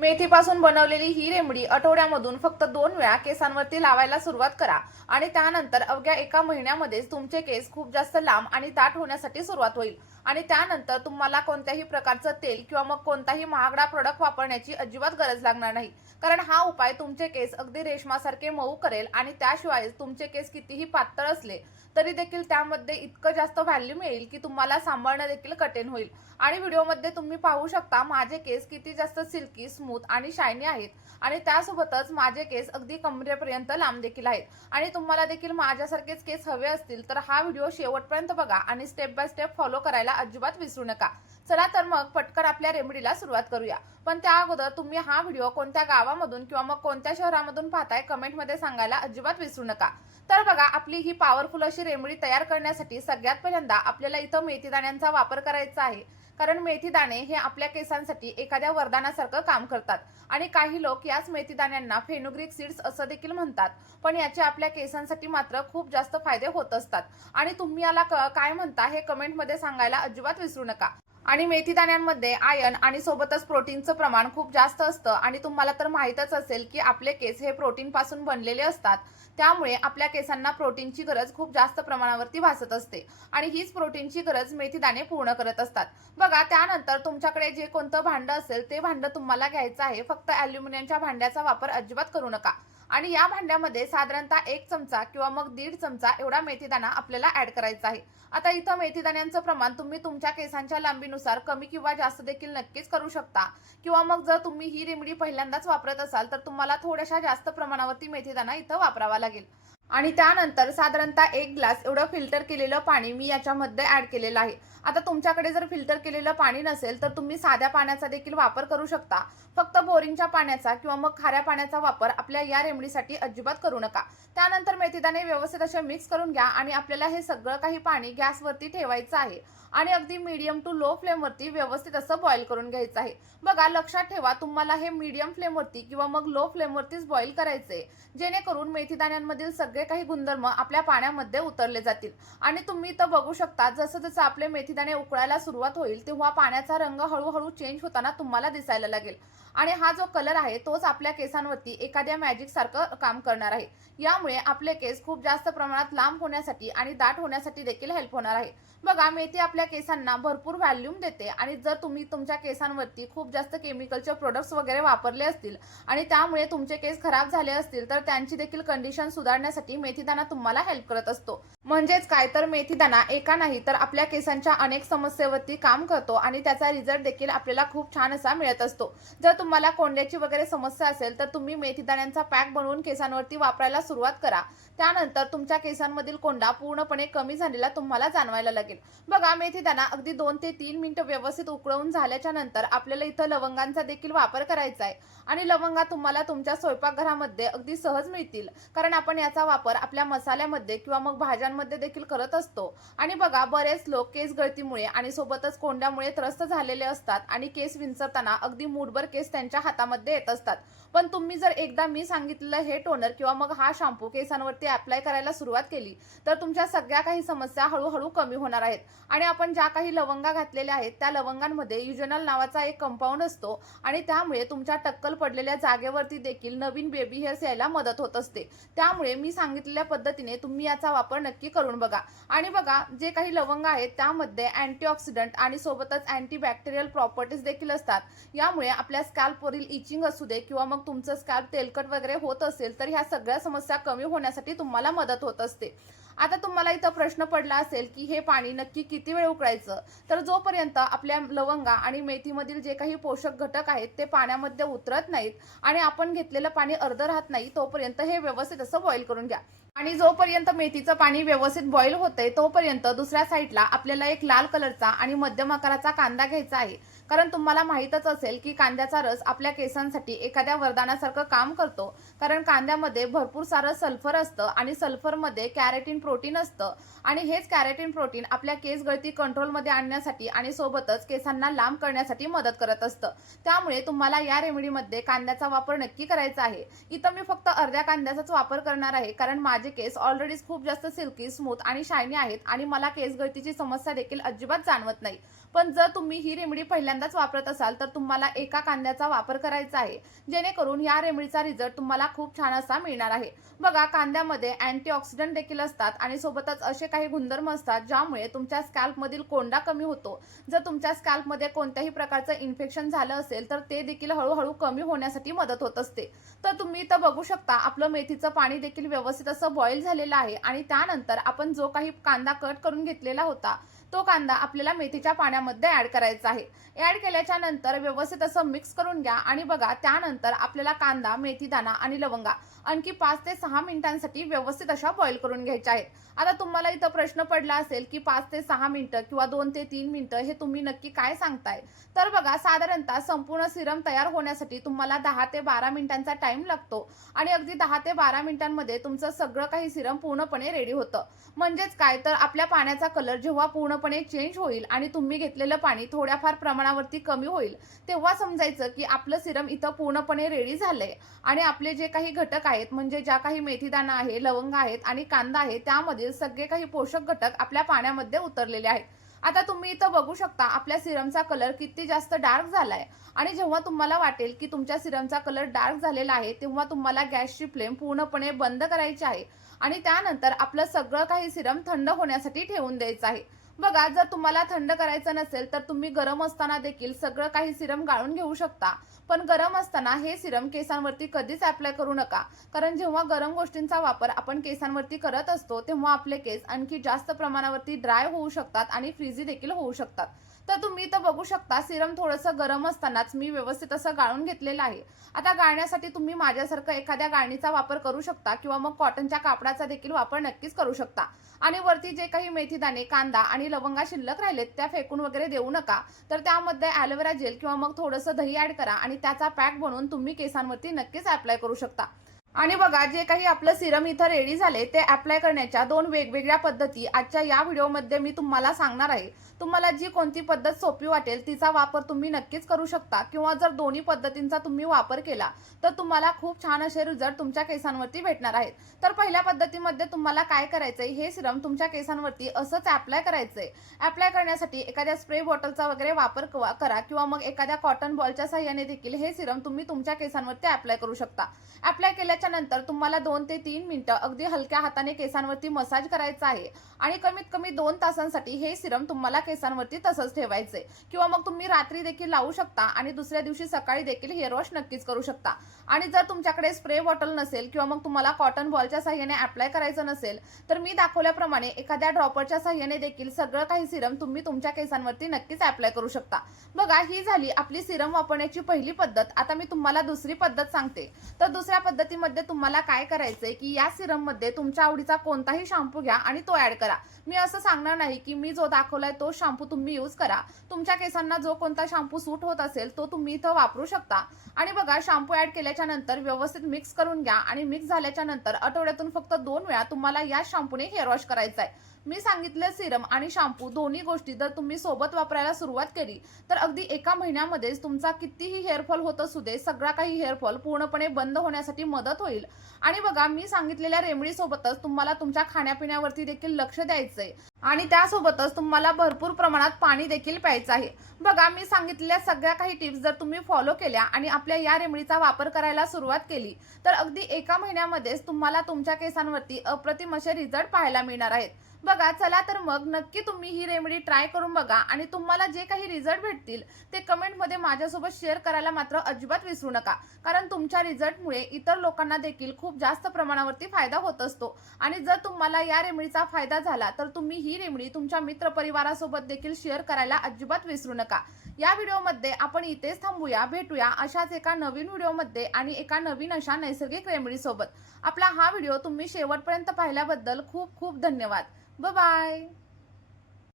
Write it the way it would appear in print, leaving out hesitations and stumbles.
मेथीपासून बनवलेली ही रेमेडी आठवड्यामधून फक्त 2 वेळा केसांवरती लावायला सुरुवात करा आणि त्यानंतर अवघ्या 1 महिन्यामध्येच तुमचे केस खूप जास्त लांब आणि दाट होण्यासाठी सुरुवात होईल आणि त्यानंतर तुम्हाला कोणत्याही प्रकारचं तेल किंवा मग कोणताही महागडा प्रोडक्ट वापरण्याची अजिबात गरज लागणार नाही। कारण हा उपाय तुमचे केस अगदी रेशमासारखे मऊ करेल आणि त्याशिवाय तुमचे केस कितीही पातळ असले तरी देखील त्यामध्ये इतकं जास्त व्हॅल्यू मिळेल की तुम्हाला सांभाळणं देखील कठीण होईल। आणि व्हिडिओमध्ये तुम्ही पाहू शकता माझे केस किती जास्त सिल्की स्मूथ आणि शायनी आहेत आणि त्यासोबतच माझे केस अगदी कमरेपर्यंत लांब देखील आहेत। आणि तुम्हाला देखील माझ्यासारखेच केस हवे असतील तर हा व्हिडिओ शेवटपर्यंत बघा आणि स्टेप बाय स्टेप फॉलो करायला अजिबात विसरू नका। चला तर मग पटकन आपल्या रेमेडीला सुरुवात करूया। पण त्या अगोदर तुम्ही हा व्हिडिओ कोणत्या गावामधून किंवा मग कोणत्या शहरामधून पाहताय कमेंटमध्ये सांगायला अजिबात विसरू नका। तर बघा आपली ही पॉवरफुल अशी रेमेडी तयार करण्यासाठी सगळ्यात पहिल्यांदा आपल्याला इथं मेथी दाण्यांचा वापर करायचा आहे। कारण मेथी दाणे हे आपल्या केसांसाठी एखाद्या वरदानासारखं काम करतात आणि काही लोक याच मेथी दाण्यांना फेनुग्रीक सीड्स असं देखील म्हणतात। पण याचे आपल्या केसांसाठी मात्र खूप जास्त फायदे होत असतात आणि तुम्ही याला काय म्हणता हे कमेंटमध्ये सांगायला अजिबात विसरू नका। आणि मेथी दाण्यांमध्ये आयर्न आणि सोबतच प्रोटीनचं प्रमाण खूप जास्त असतं आणि तुम्हाला तर माहीतच असेल की आपले केस हे प्रोटीन पासून बनलेले असतात। त्यामुळे आपल्या केसांना प्रोटीनची गरज खूप जास्त प्रमाणावरती भासत असते आणि हीच प्रोटीनची गरज मेथी दाणे पूर्ण करत असतात। बघा त्यानंतर तुमच्याकडे जे कोणतं भांडं असेल ते भांडं तुम्हाला घ्यायचं आहे। फक्त ॲल्युमिनियमच्या भांड्याचा वापर अजिबात करू नका आणि या भांड्यामध्ये साधारणतः 1 चमचा किंवा मग 1.5 चमचा एवढा मेथीदाणा आपल्याला ऍड करायचा आहे। आता इथं मेथीदाण्यांचं प्रमाण तुम्ही तुमच्या केसांच्या लांबीनुसार कमी किंवा जास्त देखील नक्कीच करू शकता किंवा मग जर तुम्ही ही रेमेडी पहिल्यांदाच वापरत असाल तर तुम्हाला थोड्याशा जास्त प्रमाणावरती मेथीदाणा इथं वापरावा लागेल। आणि त्यानंतर साधारणतः 1 ग्लास एवढं फिल्टर केलेलं पाणी मी याच्यामध्ये ऍड केलेलं आहे। आता तुमच्याकडे जर फिल्टर केलेलं पाणी नसेल तर तुम्ही साध्या पाण्याचा देखील वापर करू शकता। फक्त बोरिंगच्या पाण्याचा किंवा मग खाऱ्या पाण्याचा वापर आपल्या या रेमेडीसाठी अजिबात करू नका। त्यानंतर मेथीदाणे व्यवस्थित असे मिक्स करून घ्या आणि आपल्याला हे सगळं काही पाणी गॅसवरती ठेवायचं आहे आणि अगदी मीडियम टू लो फ्लेमवरती व्यवस्थित असं बॉईल करून घ्यायचं आहे। बघा लक्षात ठेवा तुम्हाला हे मीडियम फ्लेमवरती किंवा मग लो फ्लेमवरतीच बॉईल करायचे जेणेकरून मेथीदाण्यांमधील सगळे काही गुणधर्म आपल्या पाण्यामध्ये उतरले जातील। आणि तुम्ही इथं बघू शकता जसं जसं आपले मेथीदाणे उकळायला सुरुवात होईल तेव्हा पाण्याचा रंग हळूहळू चेंज होताना तुम्हाला दिसायला लागेल आणि हा जो कलर आहे तोच आपल्या केसांवरती एखाद्या मॅजिक सारखं काम करणार आहे। यामुळे आपले केस खूप जास्त प्रमाणात लांब होण्यासाठी आणि दाट होण्यासाठी देखील हेल्प होणार आहे। बघा मेथी आपल्या केसांना भरपूर व्हॉल्यूम देते आणि जर तुम्ही तुमच्या केसांवरती खूप जास्त केमिकलचे प्रोडक्ट्स वगैरे वापरले असतील आणि त्यामुळे तुमचे केस खराब झाले असतील तर त्यांची देखील कंडिशन सुधारण्यासाठी मेथीदाणा तुम्हाला हेल्प करत असतो। म्हणजेच काय तर मेथीदाणा एका नाही तर आपल्या केसांच्या अनेक समस्येवरती काम करतो आणि त्याचा रिझल्ट देखील आपल्याला खूप छान असा मिळत असतो। जर तुम्हाला कोंड्याची वगैरे समस्या असेल तर तुम्ही मेथीदाण्यांचा पॅक बनवून केसांवरती वापरायला सुरुवात करा। त्यानंतर तुमच्या केसांमधील कोंडा पूर्णपणे कमी झालेला तुम्हाला जाणवायला लागेल। बघा मेथीदाणा अगदी 2 ते 3 मिनिटं व्यवस्थित उकळवून झाल्याच्या नंतर आपल्याला इथं लवंगांचा देखील वापर करायचा आहे आणि लवंगा तुम्हाला तुमच्या स्वयंपाकघरामध्ये अगदी सहज मिळतील कारण आपण याचा वापर आपल्या मसाल्यामध्ये किंवा मग भाज्यांमध्ये देखील करत असतो। आणि बघा बरेच लोक केस गळतीमुळे आणि सोबतच कोंड्यामुळे त्रस्त झालेले असतात आणि केस विंचरताना अगदी मूठभर केस त्यांच्या हातामध्ये येत असतात। पण तुम्ही जर एकदा मी सांगितलेलं हे टोनर किंवा मग हा शॅम्पू केसांवरती अप्लाय करायला सुरुवात केली तर तुमच्या सगळ्या काही समस्या हळूहळू कमी होणार आहेत। आणि आपण ज्या काही लवंगा घातलेल्या आहेत त्या लवंगांमध्ये युजनल नावाचा एक कंपाऊंड असतो आणि त्यामुळे तुमच्या टक्कल पडलेल्या जागेवरती देखील नवीन बेबी हेअर्स यायला मदत होत असते। त्यामुळे मी सांगितलेल्या पद्धतीने तुम्ही याचा वापर नक्की करून बघा। आणि बघा जे काही लवंग आहेत त्यामध्ये अँटीऑक्सिडंट आणि सोबतच अँटीबॅक्टेरियल प्रॉपर्टीज देखील असतात। यामुळे आपल्या स्कॅल्पवरील इचिंग असू दे किंवा मग तुमचं स्कॅल्प तेलकट वगैरे होत असेल तर ह्या सगळ्या समस्या कमी होण्यासाठी तुम्हाला मदत होत असते। आता तुम्हाला इथं प्रश्न पडला असेल की हे पाणी नक्की किती वेळ उकळायचं, तर जोपर्यंत आपल्या लवंगा आणि मेथीमधील जे काही पोषक घटक आहेत ते पाण्यामध्ये उतरत नाहीत आणि आपण घेतलेलं पाणी अर्ध राहत नाही तोपर्यंत हे व्यवस्थित असं बॉईल करून घ्या। आणि जोपर्यंत मेथीचं पाणी व्यवस्थित बॉईल होतंय तोपर्यंत दुसऱ्या साईडला आपल्याला एक लाल कलरचा आणि मध्यम आकाराचा कांदा घ्यायचा आहे। कारण तुम्हाला माहीतच असेल की कांद्याचा रस आपल्या केसांसाठी एखाद्या वरदानासारखं काम करतो कारण कांद्यामध्ये भरपूर सारं सल्फर असतं आणि सल्फरमध्ये कॅरेटीन प्रोटीन असतं आणि हेच कॅरेटीन प्रोटीन आपल्या केस गळती कंट्रोलमध्ये आणण्यासाठी आणि सोबतच केसांना लांब करण्यासाठी मदत करत असतं। त्यामुळे तुम्हाला या रेमेडीमध्ये कांद्याचा वापर नक्की करायचा आहे। इथं मी फक्त अर्ध्या कांद्याचाच वापर करणार आहे कारण माझे केस ऑलरेडीच खूप जास्त सिल्की स्मूथ आणि शायनी आहेत आणि मला केस गळतीची समस्या देखील अजिबात जाणवत नाही। पण जर तुम्ही ही रेमेडी पहिल्यांदाच वापरत असाल तर तुम्हाला एका कांद्याचा वापर करायचा आहे, जेणेकरून या रेमेडीचा रिझल्ट तुम्हाला खूप छान असा मिळणार आहे. बघा, कांद्यामध्ये अँटीऑक्सिडंट देखील असतात आणि सोबतच असे काही गुणधर्म असतात ज्यामुळे तुमच्या स्कॅल्पमधील कोंडा कमी होतो. जर तुमच्या स्कॅल्पमध्ये कोणत्याही प्रकारचं इन्फेक्शन झालं असेल तर ते देखील हळूहळू कमी होण्यासाठी मदत होत असते. तर तुम्ही इथं बघू शकता, आपलं मेथीचं पाणी देखील व्यवस्थित असं बॉईल झालेलं आहे आणि त्यानंतर आपण जो काही कांदा कट करून घेतलेला होता तो कांदा आपल्याला मेथीच्या पाण्यामध्ये ऍड करायचा आहे. ऍड केल्याच्या नंतर व्यवस्थित असं मिक्स करून घ्या आणि बघा, त्यानंतर आपल्याला कांदा, मेथीदाणा आणि लवंगा आणखी 5 ते 6 मिनिटांसाठी व्यवस्थित अशा बॉईल करून घ्यायच्या आहेत. आता तुम्हाला इथं प्रश्न पडला असेल की 5 ते 6 मिनिटं किंवा 2 ते 3 मिनिटं हे तुम्ही नक्की काय सांगताय? तर बघा, साधारणतः संपूर्ण सिरम तयार होण्यासाठी तुम्हाला 10 ते 12 मिनिटांचा टाइम लागतो आणि अगदी 10 ते 12 मिनिटांमध्ये तुमचं सगळं काही सिरम पूर्णपणे रेडी होतं. म्हणजेच काय, तर आपल्या पाण्याचा कलर जेव्हा पूर्णपणे चेंज होईल आणि तुम्ही घेतलेलं पाणी थोड्याफार प्रमाणावरती कमी होईल, तेव्हा समजायचं की आपलं सिरम इथं पूर्णपणे रेडी झालंय आणि आपले जे काही घटक आहेत, म्हणजे ज्या काही मेथीदाणा आहे, लवंग आहेत आणि कांदा आहे, त्यामधील सगळे काही पोषक घटक आपल्या पाण्यामध्ये उतरलेले आहेत. आता तुम्ही इथं बघू शकता, आपल्या सिरमचा कलर किती जास्त डार्क झालाय आणि जेव्हा तुम्हाला वाटेल की तुमच्या सिरमचा कलर डार्क झालेला आहे, तेव्हा तुम्हाला गॅसची फ्लेम पूर्णपणे बंद करायची आहे आणि त्यानंतर आपलं सगळं काही सिरम थंड होण्यासाठी ठेवून द्यायचं आहे. बघा, जर तुम्हाला थंड करायचं नसेल तर तुम्ही गरम असताना देखील सगळं काही सिरम गाळून घेऊ शकता. पण गरम असताना हे सिरम केसांवरती कधीच अप्लाय करू नका, कारण जेव्हा गरम गोष्टींचा वापर आपण केसांवरती करत असतो तेव्हा आपले केस आणखी जास्त प्रमाणावरती ड्राय होऊ शकतात आणि फ्रीझी देखील होऊ शकतात. तर तुम्ही इथं बघू शकता, सिरम थोडंसं गरम असतानाच मी व्यवस्थित असं गाळून घेतलेलं आहे. आता गाळण्यासाठी तुम्ही माझ्यासारखं एखाद्या गाळणीचा वापर करू शकता किंवा मग कॉटनच्या कापडाचा देखील वापर नक्कीच करू शकता. आणि वरती जे काही मेथीदाणे, कांदा आणि लवंगा शिल्लक राहिलेत त्या फेकून वगैरे देऊ नका. तर त्यामध्ये ॲलोवेरा जेल किंवा मग थोडंसं दही ऍड करा आणि त्याचा पॅक बनवून तुम्ही केसांवरती नक्कीच अप्लाय करू शकता. आणि बघा, जे काही आपलं सिरम इथं रेडी झाले ते अप्लाय करण्याच्या 2 वेगवेगळ्या पद्धती आजच्या या व्हिडिओमध्ये मी तुम्हाला सांगणार आहे. तुम्हाला जी कोणती पद्धत सोपी वाटेल तिचा वापर तुम्ही नक्कीच करू शकता किंवा जर दोन्ही पद्धतींचा तुम्ही वापर केला तर तुम्हाला खूप छान असे रिझल्ट तुमच्या केसांवरती भेटणार आहेत. तर पहिल्या पद्धतीमध्ये तुम्हाला काय करायचंय, हे सिरम तुमच्या केसांवरती असंच अप्लाय करायचंय. अप्लाय करण्यासाठी एखाद्या स्प्रे बॉटलचा वगैरे वापर करा किंवा मग एखाद्या कॉटन बॉलच्या सहाय्याने देखील हे सिरम तुम्ही तुमच्या केसांवरती अप्लाय करू शकता. अप्लाय केल्याच्या नंतर तुम्हाला 2 ते 3 मिनिटं अगदी हलक्या हाताने केसांवरती मसाज करायचा आहे आणि कमीत कमी 2 तासांसाठी हे सिरम तुम्हाला केसांवरती तसंच ठेवायचंय किंवा मग तुम्ही रात्री देखील लावू शकता आणि दुसऱ्या दिवशी सकाळी देखील हेअर वॉश नक्कीच करू शकता. आणि जर तुमच्याकडे स्प्रे बॉटल नसेल किंवा मग तुम्हाला कॉटन बॉलच्या सहाय्याने अप्लाय करायचं नसेल तर मी दाखवल्याप्रमाणे एखाद्या ड्रॉपरच्या सहाय्याने देखील सगळं काही सिरम तुम्ही तुमच्या केसांवरती नक्कीच अप्लाय करू शकता. बघा, ही झाली आपली सिरम वापरण्याची पहिली पद्धत. आता मी तुम्हाला दुसरी पद्धत सांगते. तर दुसऱ्या पद्धतीमध्ये तुम्हाला काय करायचंय की या सिरम मध्ये तुमच्या आवडीचा कोणताही शॅम्पू घ्या आणि तो ऍड करा. मी असं सांगणार नाही की मी जो दाखवलाय तो शॅम्पू तुम्ही यूज करा. तुमच्या केसांना जो कोणता शॅम्पू सूट होत असेल तो तुम्ही इथं वापरू शकता. आणि बघा, शॅम्पू ऍड केल्याच्या नंतर व्यवस्थित मिक्स करून घ्या आणि मिक्स झाल्याच्या नंतर आठवड्यातून फक्त 2 वेळा तुम्हाला या शॅम्पूने हेअर वॉश करायचा आहे. मी सांगितलं, सिरम आणि शॅम्पू दोन्ही गोष्टी जर तुम्ही सोबत वापरायला सुरुवात केली तर अगदी एका महिन्यामध्येच तुमचा कितीही हेअरफॉल होत असू दे, सगळा काही हेअरफॉल पूर्णपणे बंद होण्यासाठी मदत होईल. आणि बघा, मी सांगितलेल्या रेमेडी सोबतच तुम्हाला तुमच्या खाण्यापिण्यावरती देखील लक्ष द्यायचंय आणि त्यासोबतच तुम्हाला भरपूर प्रमाणात पाणी देखील प्यायचं आहे. बघा, मी सांगितलेल्या सगळ्या काही टिप्स जर तुम्ही फॉलो केल्या आणि आपल्या या रेमेडीचा वापर करायला सुरुवात केली तर अगदी एका महिन्यामध्येच तुम्हाला तुमच्या केसांवरती अप्रतिम असे रिझल्ट पाहायला मिळणार आहेत. बघा, चला तर मग नक्की तुम्ही ही रेमेडी ट्राय करून बघा आणि तुम्हाला जे काही रिझल्ट भेटतील ते कमेंटमध्ये माझ्यासोबत शेअर करायला मात्र अजिबात विसरू नका, कारण तुमच्या रिझल्टमुळे इतर लोकांना देखील खूप जास्त प्रमाणावरती फायदा होत असतो. आणि जर तुम्हाला या रेमेडीचा फायदा झाला तर तुम्ही ही रेमेडी तुमच्या मित्रपरिवारासोबत देखील शेअर करायला अजिबात विसरू नका. या व्हिडिओमध्ये आपण इथेच थांबूया. भेटूया अशाच एका नवीन व्हिडिओमध्ये आणि एका नवीन अशा नैसर्गिक रेमेडी सोबत. आपला हा व्हिडिओ तुम्ही शेवटपर्यंत पाहिल्याबद्दल खूप खूप धन्यवाद. Bye bye.